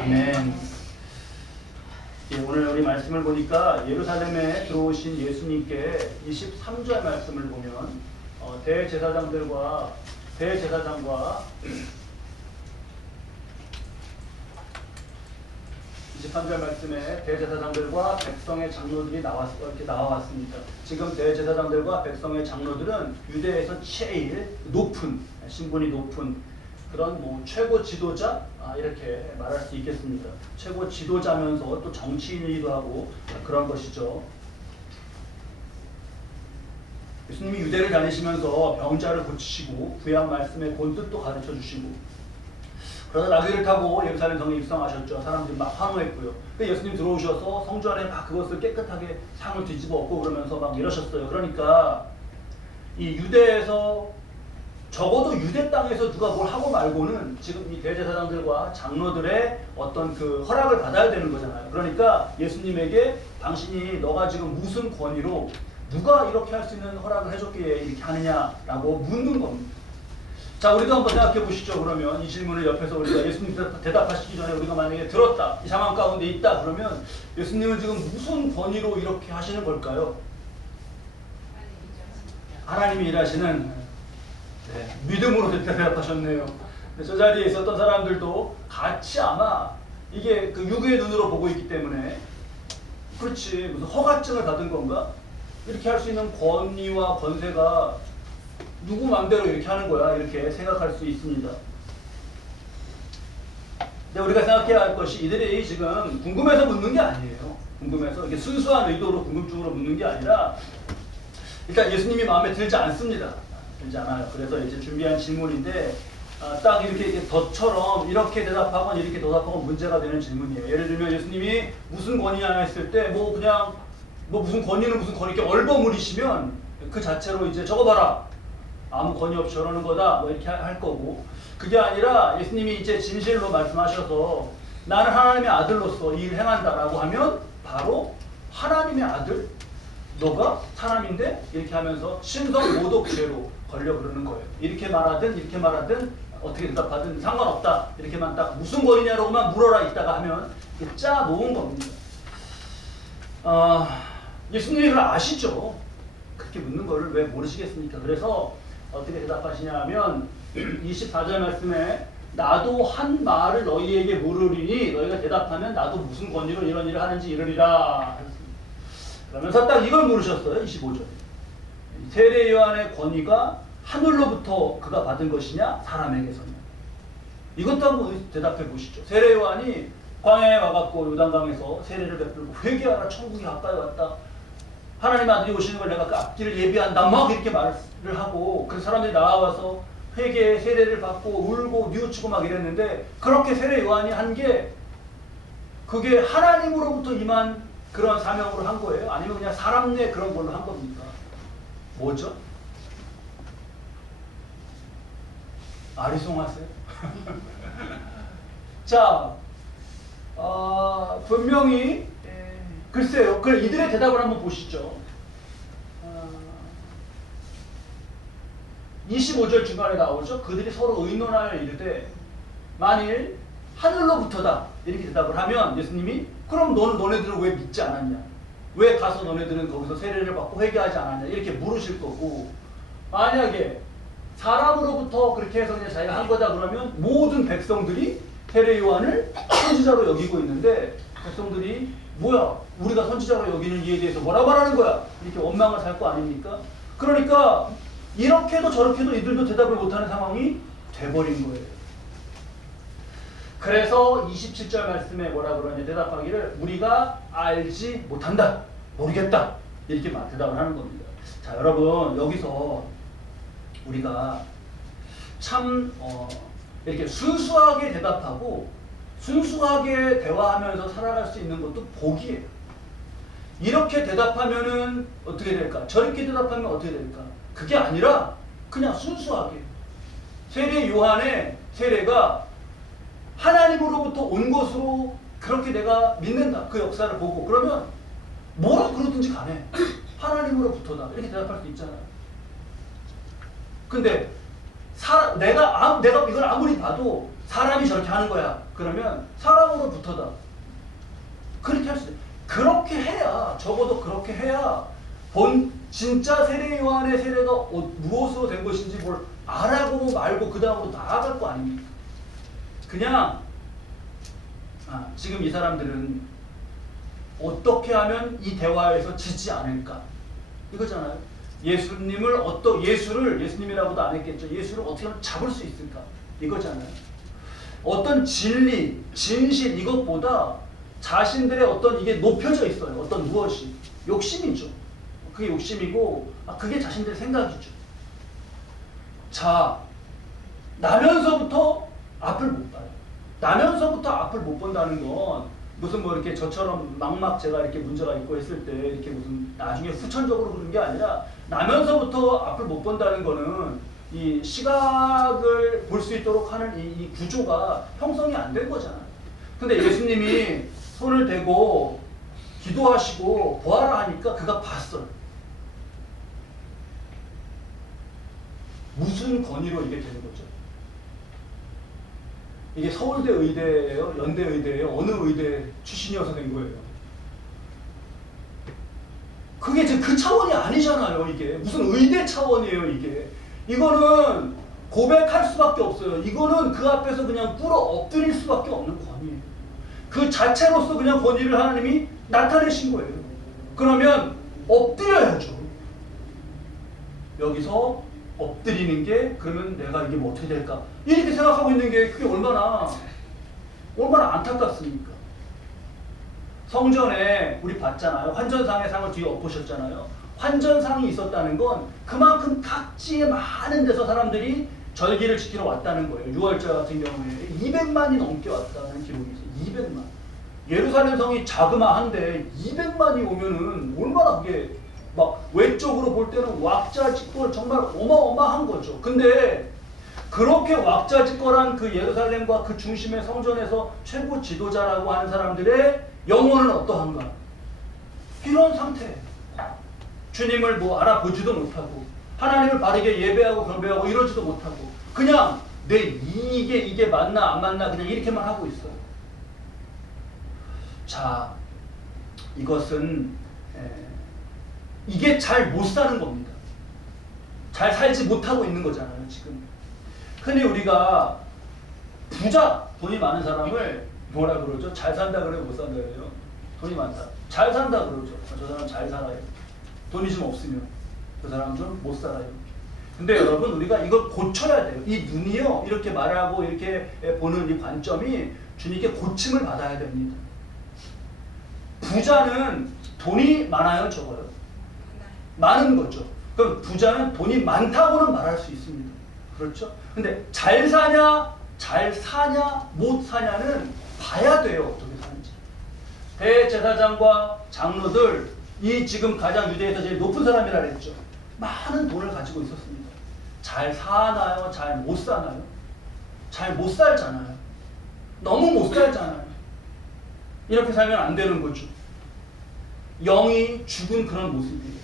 아멘. 예, 오늘 우리 말씀을 보니까 예루살렘에 들어오신 예수님께 23절 말씀을 보면 대제사장과 23절 말씀에 대제사장들과 백성의 장로들이 이렇게 나와왔습니다. 지금 대제사장들과 백성의 장로들은 유대에서 제일 높은, 신분이 높은 그런 최고 지도자 이렇게 말할 수 있겠습니다. 최고 지도자면서 또 정치인이기도 하고 그런 것이죠. 예수님이 유대를 다니시면서 병자를 고치시고 구약 말씀의 본뜻도 가르쳐 주시고 그러다 나귀를 타고 예루살렘 성에 입성하셨죠. 사람들이 막 환호했고요. 근데 예수님 들어오셔서 성주 안에 막 그것을 깨끗하게 상을 뒤집어 엎고 그러면서 막 이러셨어요. 그러니까 이 유대에서 적어도 유대 땅에서 누가 뭘 하고 말고는 지금 이 대제사장들과 장로들의 어떤 그 허락을 받아야 되는 거잖아요. 그러니까 예수님에게 당신이 너가 지금 무슨 권위로 누가 이렇게 할 수 있는 허락을 해줬기에 이렇게 하느냐라고 묻는 겁니다. 자, 우리도 한번 생각해 보시죠. 그러면 이 질문을 옆에서 우리가 예수님 대답하시기 전에 우리가 만약에 들었다, 이 상황 가운데 있다 그러면 예수님은 지금 무슨 권위로 이렇게 하시는 걸까요? 하나님이 일하시는 믿음으로 대답하셨네요. 저 자리에 있었던 사람들도 같이 아마 이게 그 육의 눈으로 보고 있기 때문에 그렇지 무슨 허가증을 받은 건가? 이렇게 할 수 있는 권위와 권세가 누구 맘대로 이렇게 하는 거야 이렇게 생각할 수 있습니다. 근데 우리가 생각해야 할 것이 이들이 지금 궁금해서 묻는 게 아니에요. 궁금해서 이게 순수한 의도로 궁금증으로 묻는 게 아니라 일단 예수님이 마음에 들지 않습니다. 들지 않아요. 그래서 이제 준비한 질문인데 딱 이렇게 덫처럼 이렇게 대답하건 이렇게 대답하건 문제가 되는 질문이에요. 예를 들면 예수님이 무슨 권위냐 했을 때 그냥 무슨 권위는 무슨 권위 이렇게 얼버무리시면 그 자체로 이제 저거 봐라 아무 권위 없이 저러는 거다 이렇게 할 거고, 그게 아니라 예수님이 이제 진실로 말씀하셔서 나는 하나님의 아들로서 이 일을 행한다라고 하면 바로 하나님의 아들 너가 사람인데 이렇게 하면서 신성 모독죄로 걸려 그러는 거예요. 이렇게 말하든 어떻게 대답하든 상관없다. 이렇게만 딱 무슨 권위냐로만 물어라 있다가 하면 짜 놓은 겁니다. 예수님이 그걸 아시죠. 그렇게 묻는 거를 왜 모르시겠습니까? 그래서 어떻게 대답하시냐 하면 24절 말씀에 나도 한 말을 너희에게 물으리니 너희가 대답하면 나도 무슨 권위로 이런 일을 하는지 이르리라. 그러면서 딱 이걸 물으셨어요. 25절. 세례 요한의 권위가 하늘로부터 그가 받은 것이냐 사람에게서냐. 이것도 한번 대답해 보시죠. 세례 요한이 광야에 와갖고 요단강에서 세례를 베풀고 회개하라 천국이 가까이 왔다. 하나님 아들이 오시는 걸 내가 그 앞길을 예비한다. 막 이렇게 말을 하고 그 사람들이 나와서 회개 세례를 받고 울고 뉘우치고 막 이랬는데 그렇게 세례 요한이 한 게 그게 하나님으로부터 임한 그런 사명으로 한 거예요? 아니면 그냥 사람 내 그런 걸로 한 겁니까? 뭐죠? 아리송하세요? 자, 분명히 글쎄요. 그래 이들의 대답을 한번 보시죠. 25절 중간에 나오죠. 그들이 서로 의논하여 이르되 만일 하늘로부터다 이렇게 대답을 하면 예수님이 그럼 너네들은 왜 믿지 않았냐? 왜 가서 너네들은 거기서 세례를 받고 회개하지 않았냐? 이렇게 물으실 거고, 만약에 사람으로부터 그렇게 해서 그냥 자기가 한 거다 그러면 모든 백성들이 세례 요한을 선지자로 여기고 있는데 백성들이 뭐야 우리가 선지자로 여기는 이에 대해서 뭐라고 말하는 거야 이렇게 원망을 살 거 아닙니까? 그러니까 이렇게도 저렇게도 이들도 대답을 못하는 상황이 돼버린 거예요. 그래서 27절 말씀에 뭐라 그러냐 대답하기를 우리가 알지 못한다 모르겠다 이렇게 대답을 하는 겁니다. 자 여러분 여기서 우리가 참 이렇게 순수하게 대답하고 순수하게 대화하면서 살아갈 수 있는 것도 복이에요. 이렇게 대답하면은 어떻게 될까? 저렇게 대답하면 어떻게 될까? 그게 아니라 그냥 순수하게 세례 요한의 세례가 하나님으로부터 온 것으로 그렇게 내가 믿는다. 그 역사를 보고 그러면 뭐라 그러든지 간에 하나님으로부터다 이렇게 대답할 수 있잖아요. 근데 내가 이걸 아무리 봐도 사람이 저렇게 하는 거야. 그러면 사람으로부터다. 그렇게 할 수 있어요. 그렇게 해야, 적어도 그렇게 해야 진짜 세례 요한의 세례가 무엇으로 된 것인지 뭘 알아보고 말고 그 다음으로 나아갈 거 아닙니까? 그냥 지금 이 사람들은 어떻게 하면 이 대화에서 지지 않을까? 이거잖아요. 예수님이라고도 안 했겠죠. 예수를 어떻게 하면 잡을 수 있을까? 이거잖아요. 어떤 진리, 진실 이것보다 자신들의 어떤 이게 높여져 있어요. 어떤 무엇이. 욕심이죠. 그게 욕심이고 그게 자신들의 생각이죠. 자, 나면서부터 앞을 못 봐요. 나면서부터 앞을 못 본다는 건 무슨 뭐 이렇게 저처럼 막막 제가 이렇게 문제가 있고 했을 때 이렇게 무슨 나중에 후천적으로 그런 게 아니라 나면서부터 앞을 못 본다는 거는 이 시각을 볼 수 있도록 하는 이 구조가 형성이 안 된 거잖아요. 근데 예수님이 손을 대고 기도하시고 보아라 하니까 그가 봤어요. 무슨 권위로 이게 되는 거죠? 이게 서울대 의대예요? 연대 의대예요? 어느 의대 출신이어서 된 거예요? 그게 지금 그 차원이 아니잖아요. 이게 무슨 의대 차원이에요. 이거는 고백할 수밖에 없어요. 이거는 그 앞에서 그냥 꿇어 엎드릴 수밖에 없는 권위예요. 그 자체로서 그냥 권위를 하나님이 나타내신 거예요. 그러면 엎드려야죠. 여기서 엎드리는 게 그러면 내가 이게 뭐 어떻게 될까? 이렇게 생각하고 있는 게 그게 얼마나 안타깝습니까? 성전에 우리 봤잖아요. 환전상의 상을 뒤에 엎으셨잖아요. 환전상이 있었다는 건 그만큼 각지의 많은 데서 사람들이 절기를 지키러 왔다는 거예요. 6월절 같은 경우에 200만이 넘게 왔다는 기록이 있어요. 200만. 예루살렘 성이 자그마한데 200만이 오면은 얼마나 그게 막 외적으로 볼 때는 왁자지껄 정말 어마어마한 거죠. 근데 그렇게 왁자지껄한 그 예루살렘과 그 중심의 성전에서 최고 지도자라고 하는 사람들의 영혼은 어떠한가? 이런 상태. 주님을 뭐 알아보지도 못하고 하나님을 바르게 예배하고 경배하고 이러지도 못하고 그냥 내 이게 맞나 안 맞나 그냥 이렇게만 하고 있어요. 자, 이것은 이게 잘 못 사는 겁니다. 잘 살지 못하고 있는 거잖아요, 지금. 흔히 우리가 부자, 돈이 많은 사람을 뭐라 그러죠? 잘 산다 그래요? 못 산다 그래요? 돈이 많다. 잘 산다 그러죠. 저 사람 잘 살아요. 돈이 좀 없으면 그 사람 좀 못 살아요. 근데 여러분 우리가 이걸 고쳐야 돼요. 이 눈이요 이렇게 말하고 이렇게 보는 이 관점이 주님께 고침을 받아야 됩니다. 부자는 돈이 많아요, 적어요? 많은 거죠. 그럼 부자는 돈이 많다고는 말할 수 있습니다. 그렇죠? 근데 잘 사냐, 못 사냐는 봐야 돼요. 어떻게 사는지. 대제사장과 장로들, 이 지금 가장 유대에서 제일 높은 사람이라 그랬죠. 많은 돈을 가지고 있었습니다. 잘 사나요? 잘 못 사나요? 잘 못 살잖아요. 너무 못 살잖아요. 이렇게 살면 안 되는 거죠. 영이 죽은 그런 모습이에요.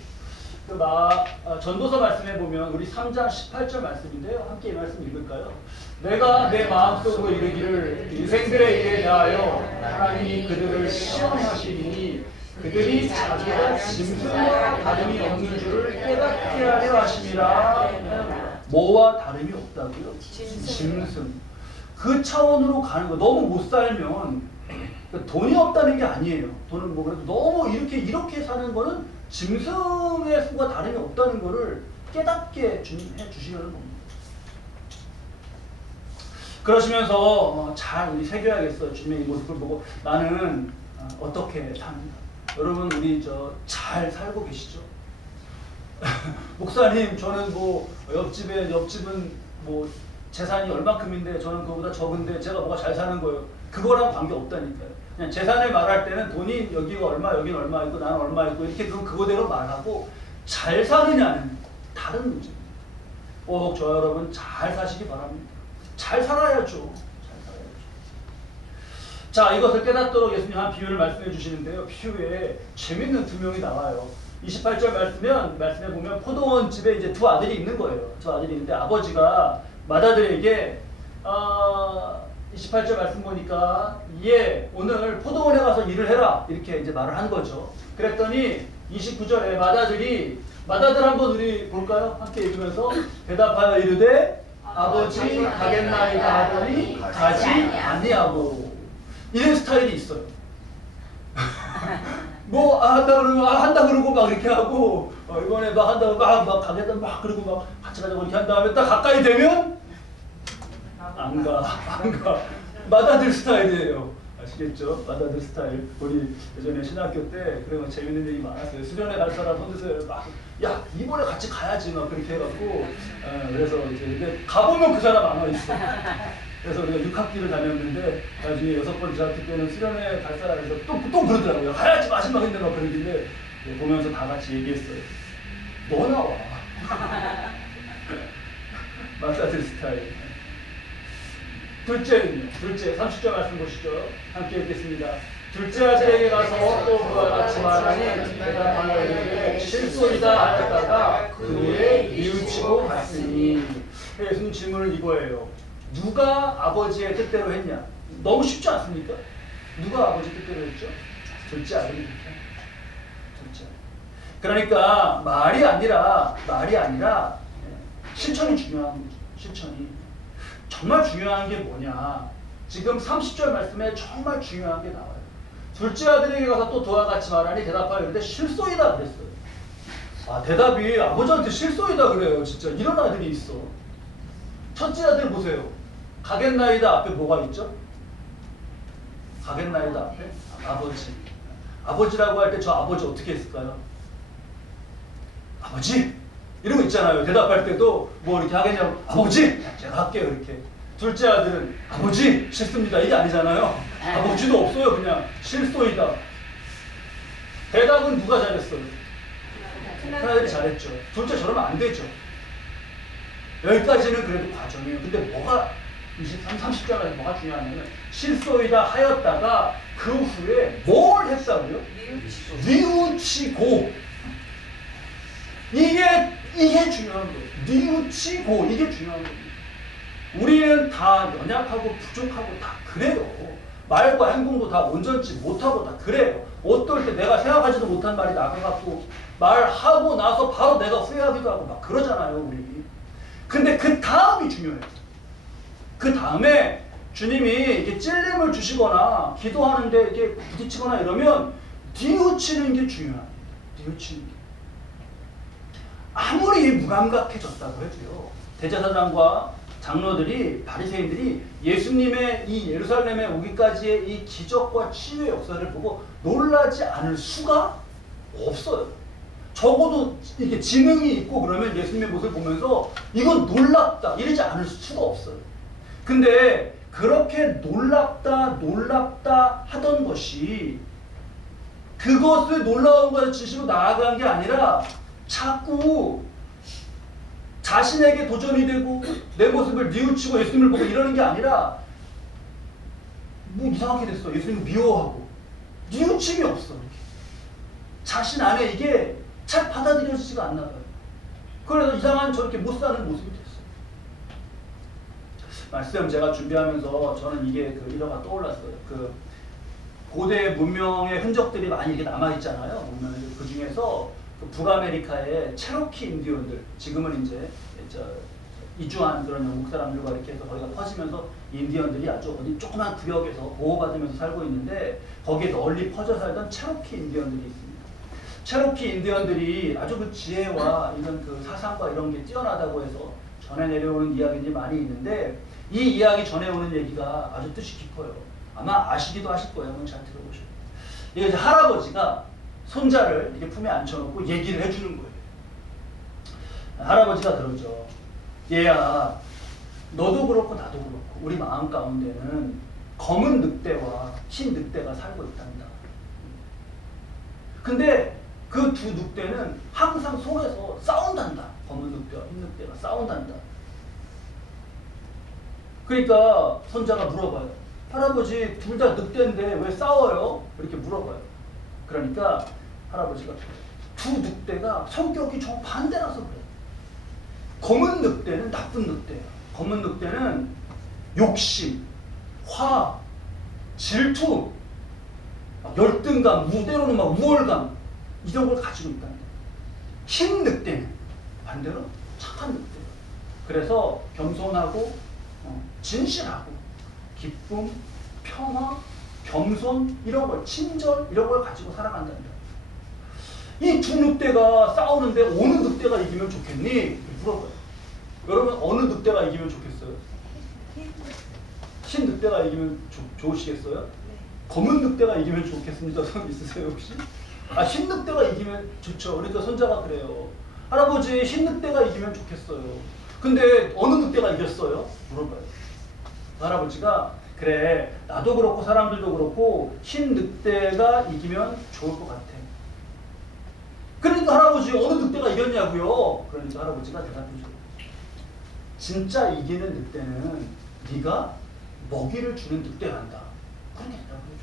전도서 말씀해 보면 우리 3장 18절 말씀인데요. 함께 이 말씀 읽을까요? 내가 내 마음속으로 이르기를 인생들의 일에 대하여 하나님이 그들을 시험하시니 그들이 자기가 짐승과 다름이 없는 줄을 깨닫게 하려 하심이라. 뭐와 다름이 없다고요? 짐승. 그 차원으로 가는 거. 너무 못 살면 돈이 없다는 게 아니에요. 돈은 뭐 그래도 너무 이렇게 사는 거는 짐승의 수가 다름이 없다는 거를 깨닫게 해 주시려는 겁니다. 그러시면서 잘 우리 새겨야겠어요. 주님의 이 모습을 보고 나는 어떻게 삽니다. 여러분 우리 잘 살고 계시죠? 목사님 저는 뭐 옆집은 뭐 재산이 얼마큼인데 저는 그거보다 적은데 제가 뭐가 잘 사는 거예요. 그거랑 관계 없다니까요. 그냥 재산을 말할 때는 돈이 여기가 얼마 여기는 얼마 있고 나는 얼마 있고 이렇게 그거대로 말하고 잘 사느냐는 다른 문제입니다. 꼭 저 여러분 잘 사시기 바랍니다. 잘 살아야죠. 자, 이것을 깨닫도록 예수님 한 비유를 말씀해 주시는데요. 비유에 재밌는 두 명이 나와요. 28절 말씀해 보면 포도원 집에 이제 두 아들이 있는 거예요. 두 아들이 있는데 아버지가 맏아들에게 28절 말씀 보니까 예 오늘 포도원에 가서 일을 해라 이렇게 이제 말을 한 거죠. 그랬더니 29절에 마다들 한번 우리 볼까요? 함께 읽으면서 대답하여 이르되 아버지 가겠나이다 하더니 가지 아니하고 이런 스타일이 있어요. 뭐 한다 그러고 한다 그러고 막 이렇게 하고 이번에 막 한다고 막 가겠다 막 그러고 막 같이 가자고 이렇게 한 다음에 딱 가까이 되면 안 가. 마다들 스타일이에요. 아시겠죠? 마다들 스타일. 우리 예전에 신학교 때 그런 재밌는 얘기 많았어요. 수련회 갈 사람 손드세요. 막 야 이번에 같이 가야지 막 그렇게 해갖고 그래서 이제 근데 가보면 그 사람 안 와 있어. 그래서 우리가 6학기를 다녔는데 나중에 6번째 학기 때는 수련회 갈 사람에서 또 그러더라고요. 가야지 마지막인데 막 그러길래 보면서 다 같이 얘기했어요. 너 나와. 마다들 스타일. 둘째는요. 둘째 30절 말씀 보시죠. 함께 읽겠습니다. 둘째 아들에게 가서 또 그와 같이 말하니 대답하여 이르되 실소이다 하였다가 그의 뉘우치고 갔으니. 예수님 질문은 이거예요. 누가 아버지의 뜻대로 했냐? 너무 쉽지 않습니까? 누가 아버지 뜻대로 했죠? 둘째 아들이 둘째. 그러니까 말이 아니라 실천이 중요한 거죠. 실천이. 정말 중요한 게 뭐냐? 지금 30절 말씀에 정말 중요한 게 나와요. 둘째 아들에게 가서 또 그와 같이 말하니 대답하여 이르되 실소이다 그랬어요. 아 대답이 아버지한테 실소이다 그래요. 진짜 이런 아들이 있어. 첫째 아들 보세요. 가겠나이다 앞에 뭐가 있죠? 가겠나이다 앞에 아버지. 아버지라고 할 때 저 아버지 어떻게 했을까요? 아버지? 이런 거 있잖아요. 대답할 때도 뭐 이렇게 하겠냐고 아버지! 제가 할게요 이렇게. 둘째 아들은 아버지! 싫습니다. 이게 아니잖아요. 아버지도 없어요. 그냥 실소이다. 대답은 누가 잘했어요? 큰아들이 잘했죠. 둘째 저러면 안 되죠. 여기까지는 그래도 과정이에요. 근데 뭐가 23, 30절에 뭐가 중요하냐면 실소이다 하였다가 그 후에 뭘 했다고요? 뉘우치고. 이게 중요한 거예요. 뉘우치고 이게 중요한 거예요. 우리는 다 연약하고 부족하고 다 그래요. 말과 행동도 다 온전치 못하고 다 그래요. 어떨 때 내가 생각하지도 못한 말이 나가갖고 말하고 나서 바로 내가 후회하기도 하고 막 그러잖아요, 우리. 근데 그 다음이 중요해요. 그 다음에 주님이 이게 찔림을 주시거나 기도하는데 이렇게 부딪히거나 이러면 뉘우치는 게 중요합니다. 뉘우치는 게. 아무리 무감각해졌다고 해도요. 대제사장과 장로들이 바리새인들이 예수님의 이 예루살렘에 오기까지의 이 기적과 치유의 역사를 보고 놀라지 않을 수가 없어요. 적어도 이렇게 지능이 있고 그러면 예수님의 모습을 보면서 이건 놀랍다 이러지 않을 수가 없어요. 근데 그렇게 놀랍다 하던 것이 그것을 놀라운 것을 진심으로 나아간 게 아니라 자꾸 자신에게 도전이 되고 내 모습을 뉘우치고 예수님을 보고 이러는 게 아니라 뭐 이상하게 됐어. 예수님을 미워하고 뉘우침이 없어. 자신 안에 이게 잘 받아들여지지가 않나 봐요. 그래서 이상한 저렇게 못 사는 모습이 됐어요. 말씀 제가 준비하면서 저는 이게 그 일화가 떠올랐어요. 그 고대 문명의 흔적들이 많이 이렇게 남아있잖아요. 그 중에서 그 북아메리카의 체로키 인디언들, 지금은 이제 이주한 그런 영국 사람들과 이렇게 해서 거기가 퍼지면서 인디언들이 아주 어디 조그만 구역에서 보호받으면서 살고 있는데 거기에 널리 퍼져 살던 체로키 인디언들이 있습니다. 체로키 인디언들이 아주 그 지혜와 이런 그 사상과 이런 게 뛰어나다고 해서 전해 내려오는 이야기들이 많이 있는데 이 이야기 전해오는 얘기가 아주 뜻이 깊어요. 아마 아시기도 하실 거예요. 한번 잘 들어보셔요. 이게 이제 할아버지가 손자를 이렇게 품에 앉혀놓고 얘기를 해주는 거예요. 할아버지가 그러죠. 얘야, 너도 그렇고 나도 그렇고 우리 마음 가운데는 검은 늑대와 흰 늑대가 살고 있단다. 근데 그 두 늑대는 항상 속에서 싸운단다. 검은 늑대와 흰 늑대가 싸운단다. 그러니까 손자가 물어봐요. 할아버지 둘 다 늑대인데 왜 싸워요? 이렇게 물어봐요. 그러니까 할아버지가 두 늑대가 성격이 정 반대라서 그래요. 검은 늑대는 나쁜 늑대예요. 검은 늑대는 욕심, 화, 질투, 열등감, 때로는 막 우월감 이런 걸 가지고 있다는 거예요. 흰 늑대는 반대로 착한 늑대. 그래서 겸손하고 진실하고 기쁨, 평화, 겸손 이런 걸, 친절 이런 걸 가지고 살아간다는 거예요. 이 두 늑대가 싸우는데 어느 늑대가 이기면 좋겠니? 물어봐요. 여러분 어느 늑대가 이기면 좋겠어요? 흰 늑대가 이기면 좋으시겠어요? 검은 늑대가 이기면 좋겠습니다. 손 있으세요 혹시? 흰 늑대가 이기면 좋죠. 그러니까 손자가 그래요. 할아버지 흰 늑대가 이기면 좋겠어요. 근데 어느 늑대가 이겼어요? 물어봐요. 할아버지가 그래 나도 그렇고 사람들도 그렇고 흰 늑대가 이기면 좋을 것 같아. 그러니까 할아버지 어느 늑대가 이겼냐고요? 그러니까 할아버지가 대답해줘요. 진짜 이기는 늑대는 네가 먹이를 주는 늑대란다. 그렇게 대답해줘요.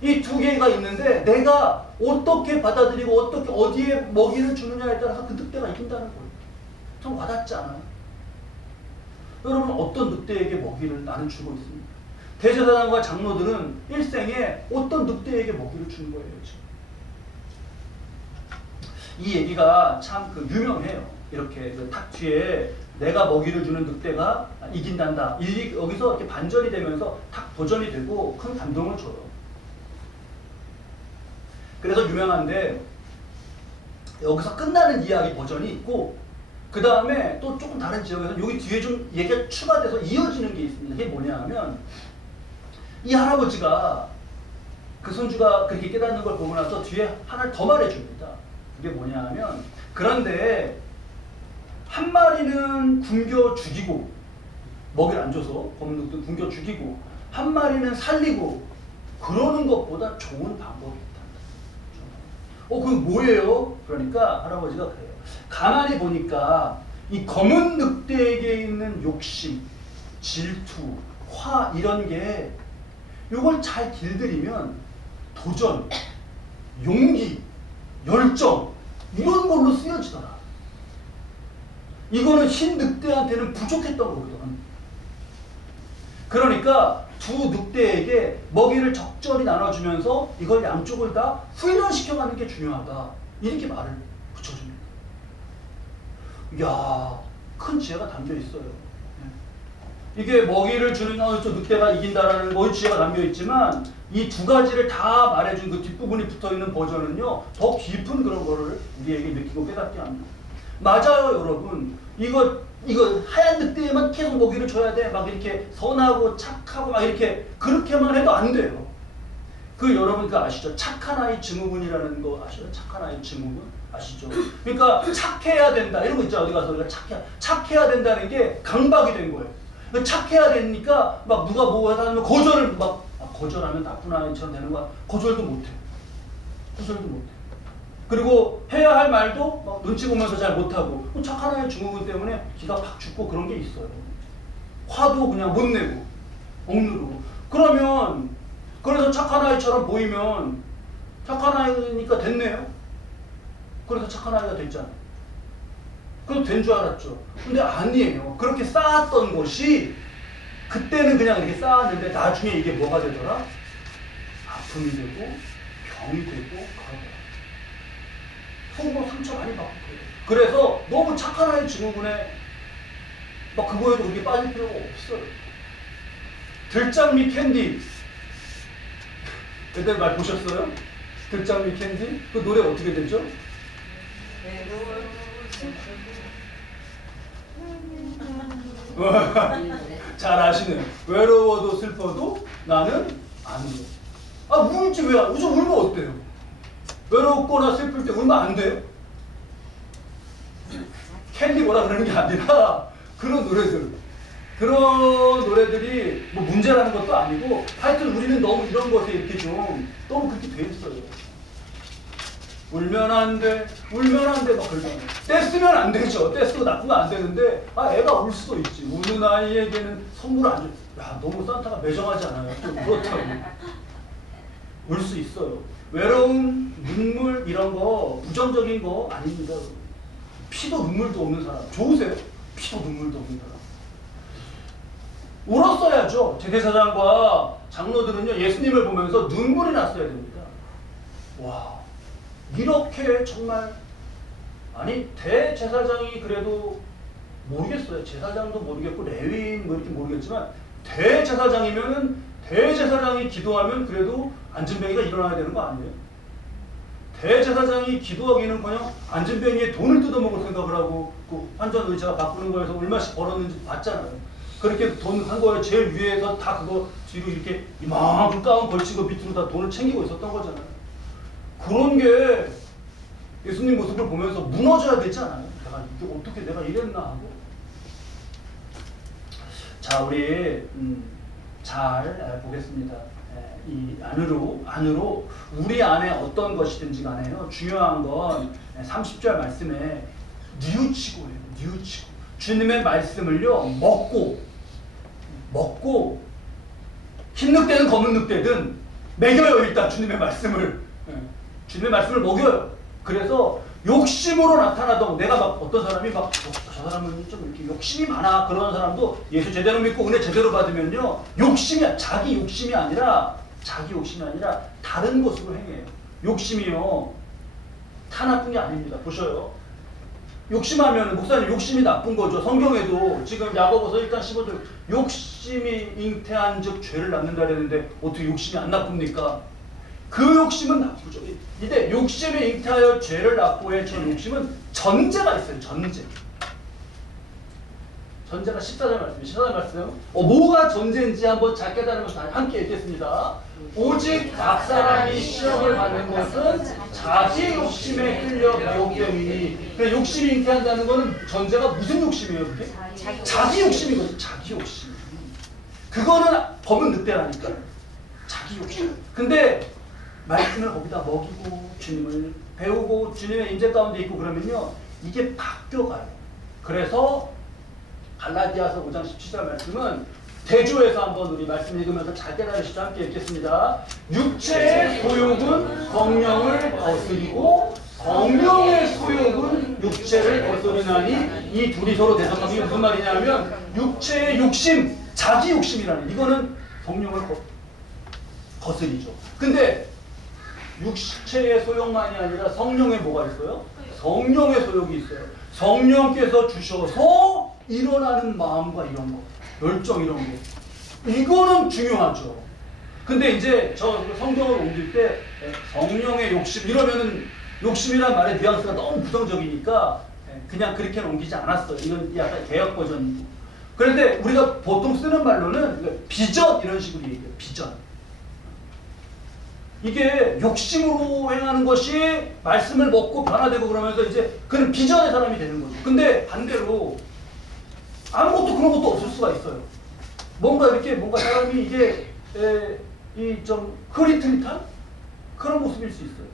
이 두 개가 있는데 내가 어떻게 받아들이고 어떻게 어디에 먹이를 주느냐에 따라서 그 늑대가 이긴다는 거예요. 좀 와닿지 않아요? 여러분 어떤 늑대에게 먹이를 나는 주고 있습니까? 대제사장과 장로들은 일생에 어떤 늑대에게 먹이를 주는 거예요. 지금. 이 얘기가 참 유명해요. 이렇게 탁 뒤에 내가 먹이를 주는 늑대가 이긴단다. 여기서 이렇게 반전이 되면서 탁 도전이 되고 큰 감동을 줘요. 그래서 유명한데 여기서 끝나는 이야기 버전이 있고 그 다음에 또 조금 다른 지역에서 여기 뒤에 좀 얘기가 추가돼서 이어지는 게 있습니다. 그게 뭐냐 하면 이 할아버지가 그 손주가 그렇게 깨닫는 걸 보고 나서 뒤에 하나를 더 말해줍니다. 그게 뭐냐 하면 그런데 한 마리는 굶겨 죽이고 먹이를 안 줘서 검은 늑대 굶겨 죽이고 한 마리는 살리고 그러는 것보다 좋은 방법이 있다. 그게 뭐예요? 그러니까 할아버지가 그래요. 가만히 보니까 이 검은 늑대에게 있는 욕심, 질투, 화 이런 게 이걸 잘 길들이면 도전, 용기, 열정 이런 걸로 쓰여지더라. 이거는 흰 늑대한테는 부족했던 거거든. 그러니까 두 늑대에게 먹이를 적절히 나눠주면서 이걸 양쪽을 다 훈련시켜가는 게 중요하다. 이렇게 말을 붙여줍니다. 이야, 큰 지혜가 담겨 있어요. 이게 먹이를 주는 저 늑대가 이긴다라는 거의 지혜가 담겨 있지만 이 두 가지를 다 말해준 그 뒷부분이 붙어있는 버전은요 더 깊은 그런 거를 우리에게 느끼고 깨닫게 합니다. 맞아요 여러분. 이거 하얀 늑대에만 계속 먹이를 줘야 돼. 막 이렇게 선하고 착하고 막 이렇게 그렇게만 해도 안 돼요. 여러분 아시죠? 착한 아이 증후군이라는 거 아시죠? 착한 아이 증후군 아시죠? 그러니까 착해야 된다 이런 거 있죠. 어디 가서 우리가 착해야 된다는 게 강박이 된 거예요. 착해야 되니까 막 누가 뭐 하면 거절을 막 거절하면 나쁜 아이처럼 되는 거야. 거절도 못해. 그리고 해야 할 말도 막 눈치 보면서 잘 못하고 착한 아이 증후군 때문에 기가 팍 죽고 그런 게 있어요. 화도 그냥 못 내고 억누르고 그러면 그래서 착한 아이처럼 보이면 착한 아이니까 됐네요. 그래서 착한 아이가 됐잖아요. 그래서 된 줄 알았죠. 근데 아니에요. 그렇게 쌓았던 것이 그때는 그냥 이렇게 쌓았는데 나중에 이게 뭐가 되더라? 아픔이 되고 병이 되고 그러더라. 속으로 상처 많이 받고 그래요. 그래서 너무 착한 아이 증후군에 막 그거에도 그렇게 빠질 필요가 없어요. 들장미 캔디 그때 말 보셨어요? 들장미 캔디? 그 노래 어떻게 되죠? 잘 아시네요. 외로워도 슬퍼도 나는 안 울어. 울지 왜 안 울어? 울면 어때요? 외롭거나 슬플 때 울면 안 돼요? 캔디 뭐라 그러는 게 아니라 그런 노래들이 뭐 문제라는 것도 아니고 하여튼 우리는 너무 이런 것에 이렇게 좀 너무 그렇게 돼 있어요. 울면 안 돼 막 그러잖아요. 떼쓰면 안 되죠. 떼쓰고 나쁘면 안 되는데 애가 울 수도 있지. 우는 아이에게는 선물을 안 줘. 야 너무 산타가 매정하지 않아요? 좀 그렇다고. 울 수 있어요. 외로움, 눈물 이런 거 부정적인 거 아닙니다. 피도 눈물도 없는 사람 좋으세요? 피도 눈물도 없는 사람. 울었어야죠. 대제사장과 장로들은요, 예수님을 보면서 눈물이 났어야 됩니다. 와, 이렇게 정말, 아니 대제사장이 그래도 모르겠어요. 제사장도 모르겠고 레위인 뭐 이렇게 모르겠지만 대제사장이면은 대제사장이 기도하면 그래도 안진뱅이가 일어나야 되는 거 아니에요? 대제사장이 기도하기는커녕 안진뱅이의 돈을 뜯어먹을 생각을 하고 그 환전 의자 바꾸는 거에서 얼마씩 벌었는지 봤잖아요. 그렇게 돈 한 거에 제일 위에서 다 그거 뒤로 이렇게 이만큼 가운 걸치고 밑으로 다 돈을 챙기고 있었던 거잖아요. 그런 게 예수님 모습을 보면서 무너져야 되지 않아요? 내가 이게 어떻게 내가 이랬나 하고. 자, 우리 잘 보겠습니다. 이 안으로 우리 안에 어떤 것이든지 간에요. 중요한 건 30절 말씀에 뉘우치고예요. 뉘우치고. 주님의 말씀을요 먹고 흰 늑대든 검은 늑대든 먹여요. 일단 주님의 말씀을. 주님의 말씀을 먹여요. 그래서 욕심으로 나타나던 내가 막 어떤 사람이 막 저 사람은 좀 이렇게 욕심이 많아 그러는 사람도 예수 제대로 믿고 은혜 제대로 받으면요 자기 욕심이 아니라 다른 것으로 행해요. 욕심이요 다 나쁜 게 아닙니다. 보셔요. 욕심하면 목사님 욕심이 나쁜 거죠. 성경에도 지금 야고보서 1장 15절 욕심이 잉태한즉 죄를 낳는다 그랬는데 어떻게 욕심이 안 나쁩니까? 그 욕심은 나쁘죠. 이때 욕심이 잉태하여 죄를 낳고의 저 욕심은 전제가 있어요. 전제가 14절 말씀이에요. 14절 말씀. 뭐가 전제인지 한번 잘 깨달으면서 함께 읽겠습니다. 오직 각 사람이 시험을 받는 것은 자기 욕심에 끌려 미혹됨이니. 욕심이 잉태한다는 것은 전제가 무슨 욕심이에요? 그게? 자기 욕심이거든요. 자기 욕심. 그거는 검은 늑대라니까요. 자기 욕심. 근데 말씀을 거기다 먹이고 주님을 배우고 주님의 임재 가운데 있고 그러면요 이게 바뀌어가요. 그래서 갈라디아서 5장 17절 말씀은 대조해서 한번 우리 말씀 읽으면서 잘 깨달으시죠. 함께 읽겠습니다. 육체의 소욕은 성령을 거스리고 성령의 소욕은 육체를 거스리나니 이 둘이 서로 대적하는 게 무슨 말이냐면 육체의 욕심, 자기 욕심이라는 이거는 성령을 거스리죠. 근데 육체의 소욕만이 아니라 성령의 뭐가 있어요? 성령의 소욕이 있어요. 성령께서 주셔서 일어나는 마음과 이런 거, 열정 이런 거, 이거는 중요하죠. 근데 이제 저 성경을 옮길 때 성령의 욕심 이러면은 욕심이란 말의 뉘앙스가 너무 부정적이니까 그냥 그렇게는 옮기지 않았어요. 이건 약간 개혁 버전이고. 그런데 우리가 보통 쓰는 말로는 비전 이런 식으로 얘기해요. 비전. 이게 욕심으로 행하는 것이 말씀을 먹고 변화되고 그러면서 이제 그는 비전의 사람이 되는 거죠. 근데 반대로 아무것도 그런 것도 없을 수가 있어요. 뭔가 사람이 이게 이 좀 흐릿흐릿한 그런 모습일 수 있어요.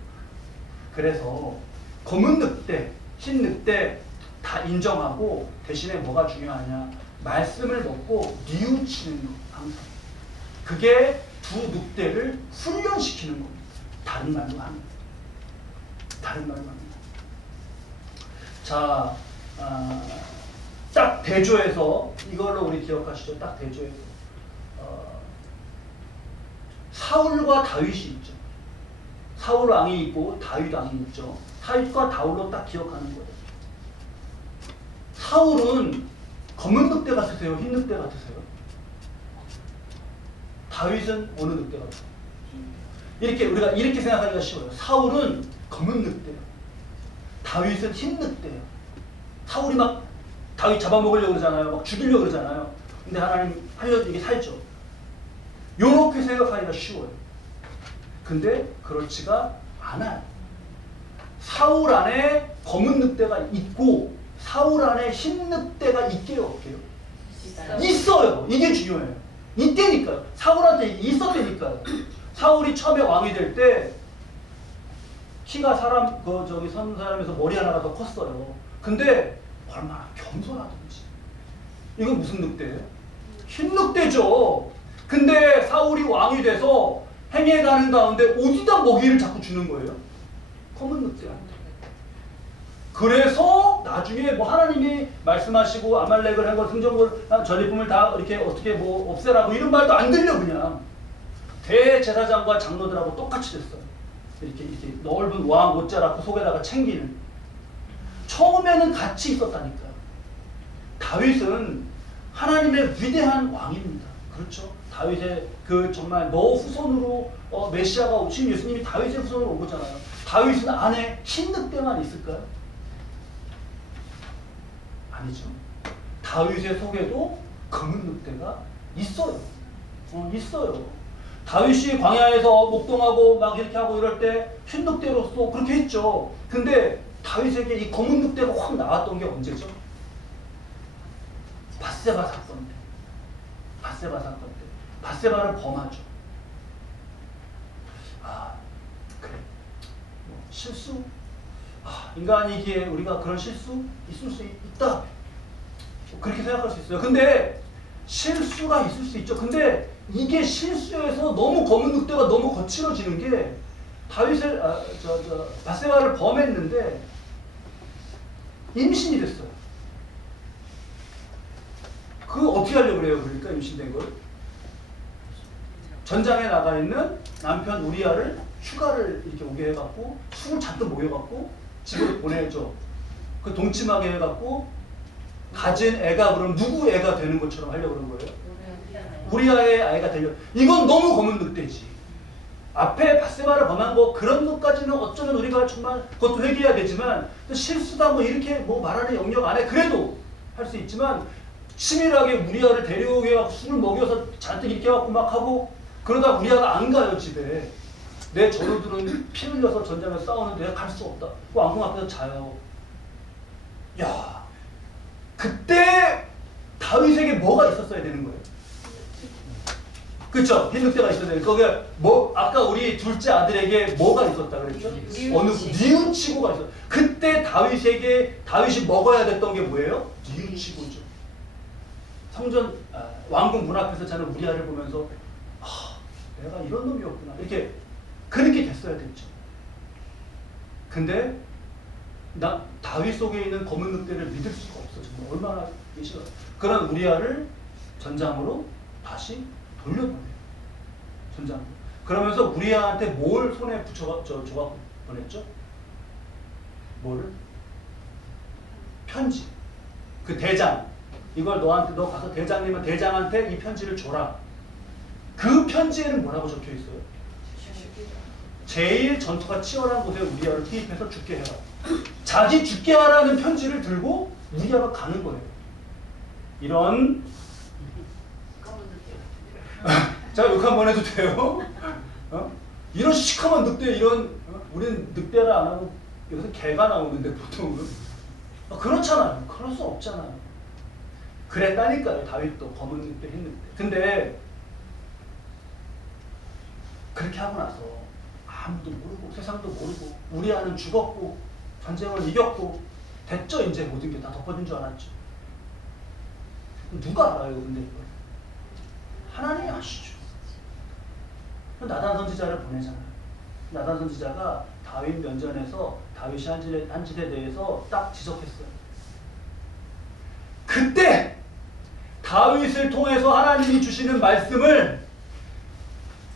그래서 검은 늑대, 흰 늑대 다 인정하고 대신에 뭐가 중요하냐? 말씀을 먹고 뉘우치는 거 항상. 그게 두 늑대를 훈련시키는 겁니다. 다른 말로 합니다. 자, 딱 대조해서 이걸로 우리 기억하시죠. 딱 대조해서 사울과 다윗이 있죠. 사울 왕이 있고 다윗 왕이 있죠. 다윗과 다울로 딱 기억하는 거예요. 사울은 검은 늑대 같으세요? 흰 늑대 같으세요? 다윗은 어느 늑대 같아요? 우리가 이렇게 생각하기가 쉬워요. 사울은 검은 늑대예요. 다윗은 흰 늑대예요. 사울이 막 다윗 잡아먹으려고 그러잖아요. 막 죽이려고 그러잖아요. 근데 하나님 살려서 이게 살죠. 요렇게 생각하기가 쉬워요. 근데 그렇지가 않아요. 사울 안에 검은 늑대가 있고 사울 안에 흰 늑대가 있게요, 없게요? 있어요. 이게 중요해요. 있다니까요. 사울한테 있었다니까요. 사울이 처음에 왕이 될 때 키가 선 사람에서 머리 하나가 더 컸어요. 근데 얼마나 겸손하던지. 이건 무슨 늑대예요? 흰 늑대죠. 근데 사울이 왕이 돼서 행해가는 가운데 어디다 먹이를 자꾸 주는 거예요? 검은 늑대한테. 그래서 나중에 뭐 하나님이 말씀하시고 아말렉을 해고 승전을 전리품을 다 이렇게 어떻게 뭐 없애라고 이런 말도 안 들려. 그냥 대제사장과 장로들하고 똑같이 됐어요. 이렇게 넓은 왕 옷 자라고 속에다가 챙기는. 처음에는 같이 있었다니까요. 다윗은 하나님의 위대한 왕입니다. 그렇죠? 다윗의 그 정말 너 후손으로 메시아가 오신 예수님이 다윗의 후손으로 온 거잖아요. 다윗은 안에 흰 늑대만 있을까요? 아니죠. 다윗의 속에도 검은 늑대가 있어요. 있어요. 다윗이 광야에서 목동하고 막 이렇게 하고 이럴 때 흰 늑대로서 그렇게 했죠. 근데 다윗에게 이 검은 늑대가 확 나왔던 게 언제죠? 밧세바 사건 때. 밧세바 사건 때. 밧세바를 범하죠. 그래. 뭐, 실수? 인간이기에 우리가 그런 실수 있을 수 있다. 그렇게 생각할 수 있어요. 근데 실수가 있을 수 있죠. 근데 이게 실수에서 너무 검은 늑대가 너무 거칠어지는 게 다윗을 밧세바를 범했는데 임신이 됐어요. 그거 어떻게 하려고 그래요? 그러니까 임신된 걸 전장에 나가 있는 남편 우리아를 휴가를 이렇게 오게 해갖고 술을 잔뜩 모여갖고 집으로 보내죠. 그 동침하게 해갖고 가진 애가 그럼 누구 애가 되는 것처럼 하려고 그런 거예요? 우리아의 아이가 되려. 이건 너무 검은 늑대지. 앞에 밧세바를 범한 거 그런 것까지는 어쩌면 우리가 정말 그것도 회개해야 되지만 실수다 뭐 이렇게 뭐 말하는 영역 안에 그래도 할 수 있지만 치밀하게 우리아를 데려오게 해갖고 술을 먹여서 잔뜩 이렇게 해갖고 막 하고 그러다 우리아가 안 가요 집에. 내 전우들은 피 흘려서 전장에서 싸우는데 내가 갈 수 없다. 그 왕궁 앞에서 자요. 야, 그때 다윗에게 뭐가 있었어야 되는 거예요? 그렇죠? 흰 늑대가 있어야 돼요. 거기에 뭐 아까 우리 둘째 아들에게 뭐가 있었다 그랬죠? 어느 뉘우치고가 있어. 그때 다윗이 먹어야 됐던 게 뭐예요? 뉘우치고죠. 성전 왕궁 문 앞에서 자는 우리아를 보면서 내가 이런 놈이었구나 이렇게 그렇게 됐어야 됐죠. 근데 다윗 속에 있는 검은 늑대를 믿을 수가 없어. 정말 얼마나 싫어. 그런 우리아를 전장으로 다시 돌려보내요. 전장으로. 그러면서 우리아한테 뭘 손에 줘갖고 보냈죠? 뭐를? 편지. 그 대장. 이걸 너 가서 대장한테 이 편지를 줘라. 그 편지에는 뭐라고 적혀 있어요? 제일 전투가 치열한 곳에 우리아를 투입해서 죽게 해라. 자기 죽게 하라는 편지를 들고 우리아가 가는 거예요. 이런 자, 욕 한번 해도 돼요? 이런 시커먼 늑대, 우리는 늑대를 안 하고 여기서 개가 나오는데 보통은 그렇잖아요. 그럴 수 없잖아요. 그랬다니까요. 다윗도 검은 늑대, 흰 늑대. 근데 그렇게 하고 나서 아무도 모르고 세상도 모르고 우리아는 죽었고 전쟁을 이겼고 됐죠. 이제 모든 게 다 덮어진 줄 알았죠. 누가 알아요? 근데 이걸 하나님이 아시죠. 나단 선지자를 보내잖아요. 나단 선지자가 다윗 면전에서 다윗이 한 짓에 대해서 딱 지적했어요. 그때 다윗을 통해서 하나님이 주시는 말씀을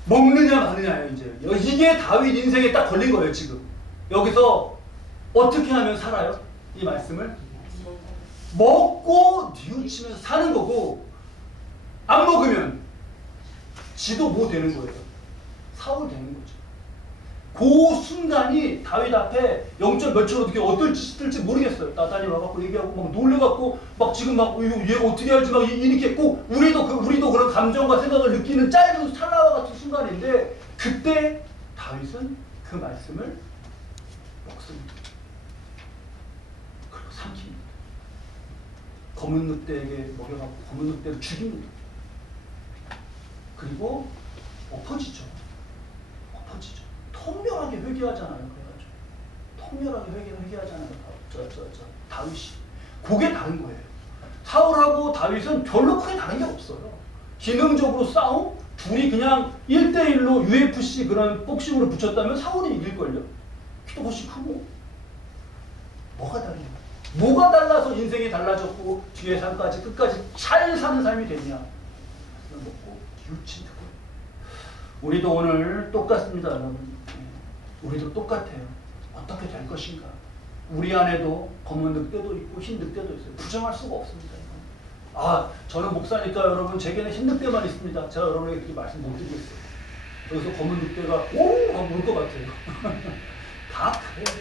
먹느냐 마느냐예요. 이제 이게 다윗 인생에 딱 걸린 거예요. 지금 여기서 어떻게 하면 살아요? 이 말씀을 먹고 뉘우치면서 사는 거고, 안 먹으면 지도 뭐 되는 거예요? 사울 되는 거죠. 그 순간이 다윗 앞에 0점 몇 초로 어떻게 뜰지 모르겠어요. 나단이 와갖고 얘기하고 막 놀래갖고 막 지금 막 얘가 어떻게 할지 막 이렇게 꼭 우리도 그런 감정과 생각을 느끼는 짧은 찰나와 같은 순간인데, 그때 다윗은 그 말씀을 먹습니다. 그리고 삼킵니다. 검은 늑대에게 먹여갖고 검은 늑대를 죽입니다. 그리고 엎어지죠. 통렬하게 회개하잖아요. 그래가지고 통렬하게 회개하잖아요. 다윗이. 그게 다른 거예요. 사울하고 다윗은 별로 크게 다른 게 없어요. 기능적으로 싸움? 둘이 그냥 1대1로 UFC 그런 복싱으로 붙였다면 사울이 이길걸요. 키도 훨씬 크고. 뭐가 다르냐? 뭐가 달라서 인생이 달라졌고 뒤에 삶까지 끝까지 잘 사는 삶이 되냐? 먹고 뉘우친 거예요. 우리도 오늘 똑같습니다, 여러분. 우리도 똑같아요. 어떻게 될 것인가? 우리 안에도 검은 늑대도 있고 흰 늑대도 있어요. 부정할 수가 없습니다. 아, 저는 목사니까 여러분 제게는 흰 늑대만 있습니다. 제가 여러분에게 그렇게 말씀 못 드리겠어요. 여기서 검은 늑대가 오! 하고 울 것 같아요. 다 그래요.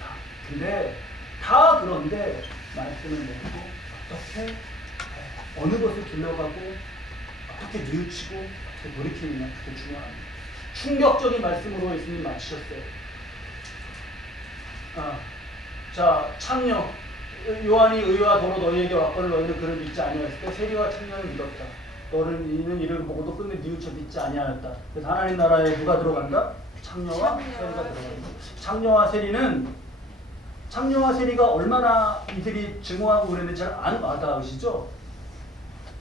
다. 근데 다 그런데 말씀을 먹고 어떻게 어느 것을 길러가고 어떻게 뉘우치고 어떻게 돌이키느냐, 그게 중요합니다. 충격적인 말씀으로 예수님 마치셨어요. 자, 창녀 요한이 의와 도로 너희에게 왔거늘 너희는 그를 믿지 아니하였을 때 세리와 창녀를 믿었다. 너는 이는 이를 보고도 끝내 뉘우쳐 믿지 아니하였다. 그래서 하나님 나라에 누가 들어간다? 창녀와 세리가 들어간다. 창녀와 세리가 얼마나 이들이 증오하고 그랬는지 잘 안 와닿으시죠?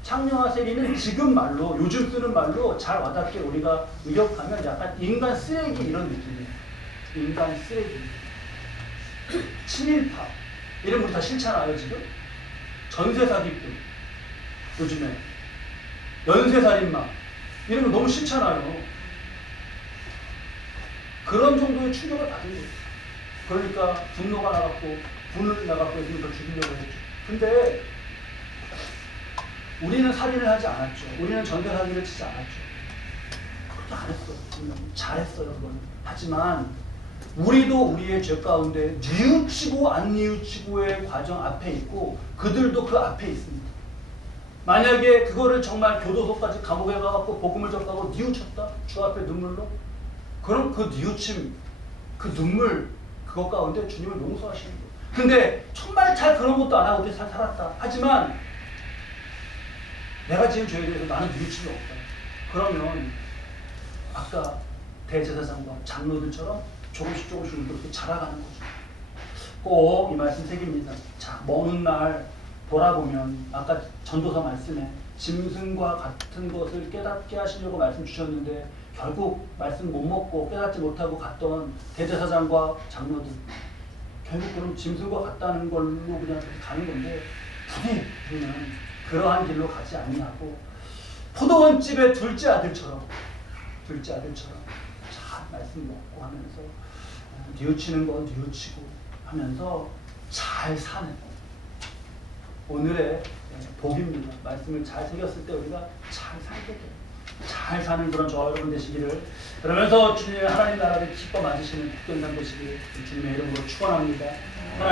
창녀와 세리는 지금 말로, 요즘 쓰는 말로 잘 와닿게 우리가 의역하면 약간 인간 쓰레기 이런 느낌이에요. 인간 쓰레기. 친일파. 이런 우리 다 싫잖아요, 지금? 전세 사기꾼. 요즘에. 연쇄살인마. 이런 거 너무 싫잖아요. 그런 정도의 충격을 받은 거예요. 그러니까 분노가 나갔고, 분을 나갔고 해서 더 죽이려고 했죠. 근데 우리는 살인을 하지 않았죠. 우리는 전세 사기를 치지 않았죠. 그렇게 안 했어요. 잘했어요, 그거는. 하지만 우리도 우리의 죄 가운데 뉘우치고 안 뉘우치고의 과정 앞에 있고 그들도 그 앞에 있습니다. 만약에 그거를 정말 교도소까지 감옥에 가갖고 복음을 접하고 뉘우쳤다? 주 앞에 눈물로? 그럼 그 뉘우침, 그 눈물, 그것 가운데 주님을 용서하시는 거예요. 근데 정말 잘 그런 것도 안 하고 잘 살았다. 하지만 내가 지은 죄에 대해서 나는 뉘우침이 없다. 그러면 아까 대제사장과 장로들처럼 조금씩 이렇게 자라가는 거죠. 꼭 이 말씀 새깁니다. 자, 먼 날 돌아보면 아까 전도서 말씀에 짐승과 같은 것을 깨닫게 하시려고 말씀 주셨는데 결국 말씀 못 먹고 깨닫지 못하고 갔던 대제사장과 장로들 결국 그럼 짐승과 같다는 걸로 그냥 가는 건데 부디 우리는 그러한 길로 가지 아니하고 포도원집의 둘째 아들처럼 잘 말씀 먹고 하면서 뉘우치는 건 뉘우치고 하면서 잘 사는 오늘의 복입니다. 말씀을 잘 새겼을 때 우리가 잘 살게 돼요. 잘 사는 그런 저와 여러분 되시기를 그러면서 주님의 하나님 나라를 기뻐 맞으시는 복된 삶 되시기를 주님의 이름으로 축원합니다.